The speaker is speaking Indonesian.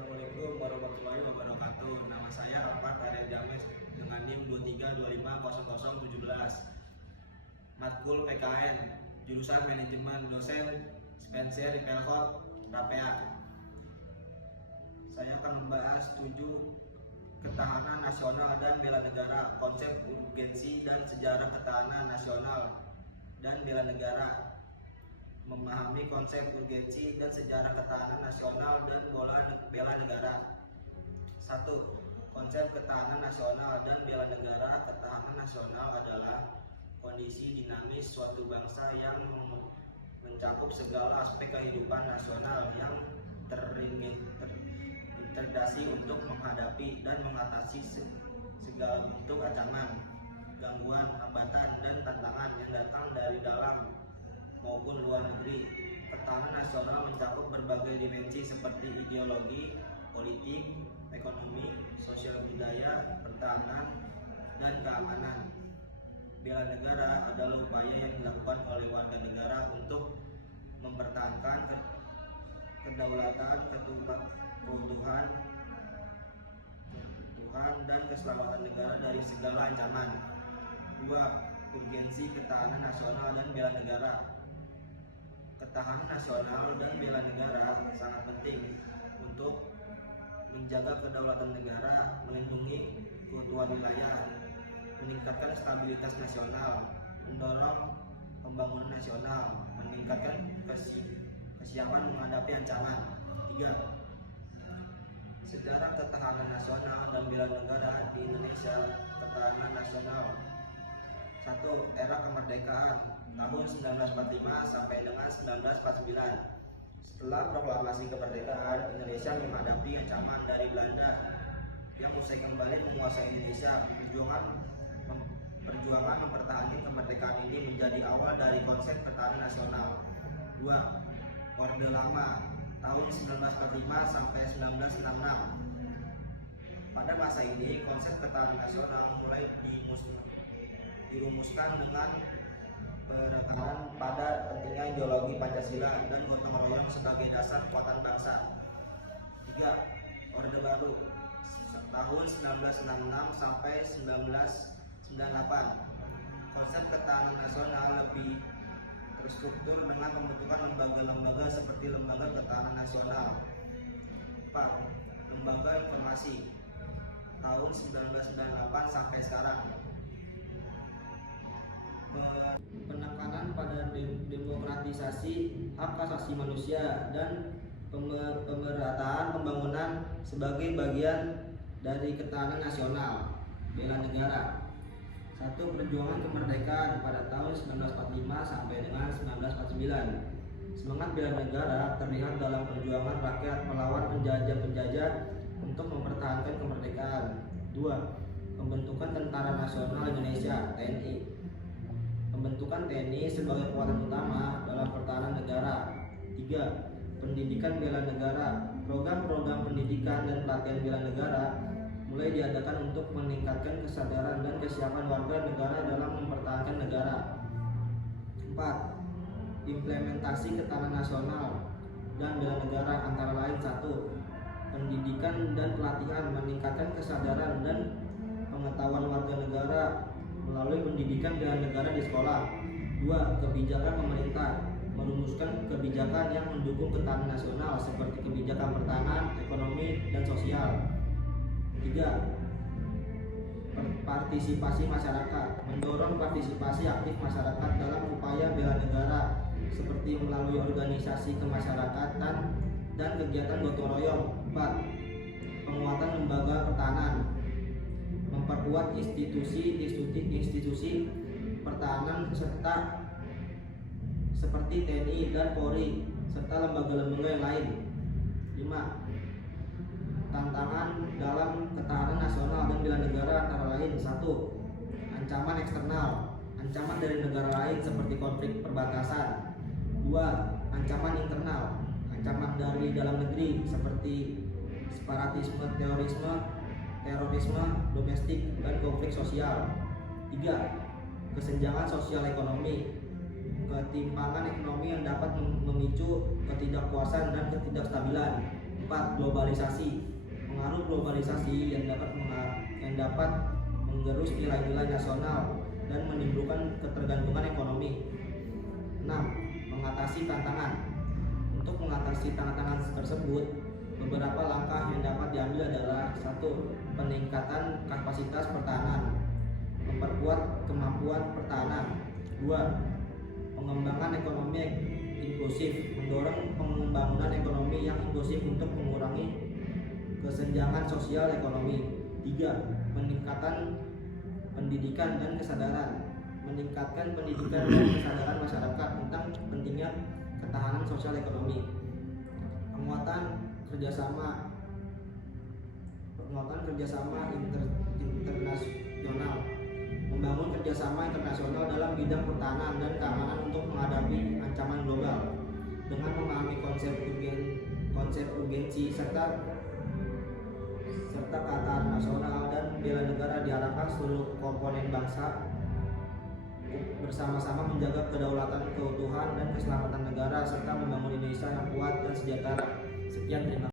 Assalamualaikum warahmatullahi wabarakatuh. Nama saya Ahmad Arya James dengan NIM 23250017. Matkul PKN, jurusan manajemen, dosen Spencer Elhot Rapea. Saya akan membahas 7 ketahanan nasional dan bela negara, konsep urgensi dan sejarah ketahanan nasional dan bela negara. Memahami konsep urgensi dan sejarah ketahanan nasional dan bela negara. 1. Konsep ketahanan nasional dan bela negara. Ketahanan nasional adalah kondisi dinamis suatu bangsa yang mencakup segala aspek kehidupan nasional yang terintegrasi untuk menghadapi dan mengatasi segala bentuk ancaman, gangguan, hambatan, dan tantangan yang datang dari dalam maupun luar negeri. Ketahanan nasional mencakup berbagai dimensi seperti ideologi, politik, ekonomi, sosial budaya, pertahanan, dan keamanan. Bela negara adalah upaya yang dilakukan oleh warga negara untuk mempertahankan kedaulatan, keutuhan, dan keselamatan negara dari segala ancaman. 2. Urgensi ketahanan nasional dan bela negara. Ketahanan nasional dan bela negara sangat penting untuk menjaga kedaulatan negara, melindungi keutuhan wilayah, meningkatkan stabilitas nasional, mendorong pembangunan nasional, meningkatkan kesiapan menghadapi ancaman. 3. Sejarah ketahanan nasional dan bela negara di Indonesia. Ketahanan nasional. 1. Era kemerdekaan tahun 1945 sampai dengan 1949. Setelah proklamasi kemerdekaan, Indonesia menghadapi ancaman dari Belanda yang usai kembali menguasai Indonesia. Perjuangan mempertahankan kemerdekaan ini menjadi awal dari konsep ketahanan nasional. 2. Orde Lama tahun 1945 sampai 1966. Pada masa ini, konsep ketahanan nasional mulai dirumuskan dengan penekanan pada pentingnya ideologi Pancasila dan gotong royong sebagai dasar kekuatan bangsa. 3. Orde Baru tahun 1966 sampai 1998. Konsep ketahanan nasional lebih terstruktur dengan pembentukan lembaga-lembaga seperti Lembaga Ketahanan Nasional. 4. Lembaga Informasi tahun 1998 sampai sekarang. Penekanan pada demokratisasi hak asasi manusia dan pemerataan pembangunan sebagai bagian dari ketahanan nasional. Bela negara. 1. Perjuangan kemerdekaan pada tahun 1945 sampai dengan 1949. Semangat bela negara terlihat dalam perjuangan rakyat melawan penjajah-penjajah untuk mempertahankan kemerdekaan. 2. Pembentukan Tentara Nasional Indonesia (TNI). Pembentukan TNI sebagai kekuatan utama dalam pertahanan negara. 3. Pendidikan bela negara. Program-program pendidikan dan pelatihan bela negara mulai diadakan untuk meningkatkan kesadaran dan kesiapan warga negara dalam mempertahankan negara. 4. Implementasi ketahanan nasional dan bela negara antara lain. 1. Pendidikan dan pelatihan meningkatkan kesadaran dan pengetahuan warga negara melalui pendidikan bela negara di sekolah. 2. Kebijakan pemerintah merumuskan kebijakan yang mendukung ketahanan nasional seperti kebijakan pertahanan, ekonomi, dan sosial. 3. Partisipasi masyarakat mendorong partisipasi aktif masyarakat dalam upaya bela negara seperti melalui organisasi kemasyarakatan dan kegiatan gotong royong. 4. Penguatan lembaga pertahanan memperkuat institusi pertahanan serta seperti TNI dan Polri serta lembaga-lembaga yang lain. 5. Tantangan dalam ketahanan nasional dan bela negara antara lain. 1. Ancaman eksternal, ancaman dari negara lain seperti konflik perbatasan. 2. Ancaman internal, ancaman dari dalam negeri seperti separatisme, terorisme domestik, dan konflik sosial. 3. Kesenjangan sosial ekonomi, ketimpangan ekonomi yang dapat memicu ketidakpuasan dan ketidakstabilan. 4. Globalisasi. Pengaruh globalisasi yang dapat menggerus nilai-nilai nasional dan menimbulkan ketergantungan ekonomi. 6. Mengatasi tantangan. Untuk mengatasi tantangan tersebut, beberapa langkah yang dapat diambil adalah 1. Peningkatan kapasitas pertahanan, memperkuat kemampuan pertahanan. 2. Pengembangan ekonomi inklusif, mendorong pembangunan ekonomi yang inklusif untuk mengurangi kesenjangan sosial ekonomi. 3. Peningkatan pendidikan dan kesadaran, meningkatkan pendidikan dan kesadaran masyarakat tentang pentingnya ketahanan sosial ekonomi. Penguatan kerjasama internasional, membangun kerjasama internasional dalam bidang pertahanan dan keamanan untuk menghadapi ancaman global. Dengan memahami konsep urgensi serta ketahanan nasional dan bela negara, diharapkan seluruh komponen bangsa bersama-sama menjaga kedaulatan, keutuhan, dan keselamatan negara serta membangun Indonesia yang kuat dan sejahtera. Sekian, terima kasih.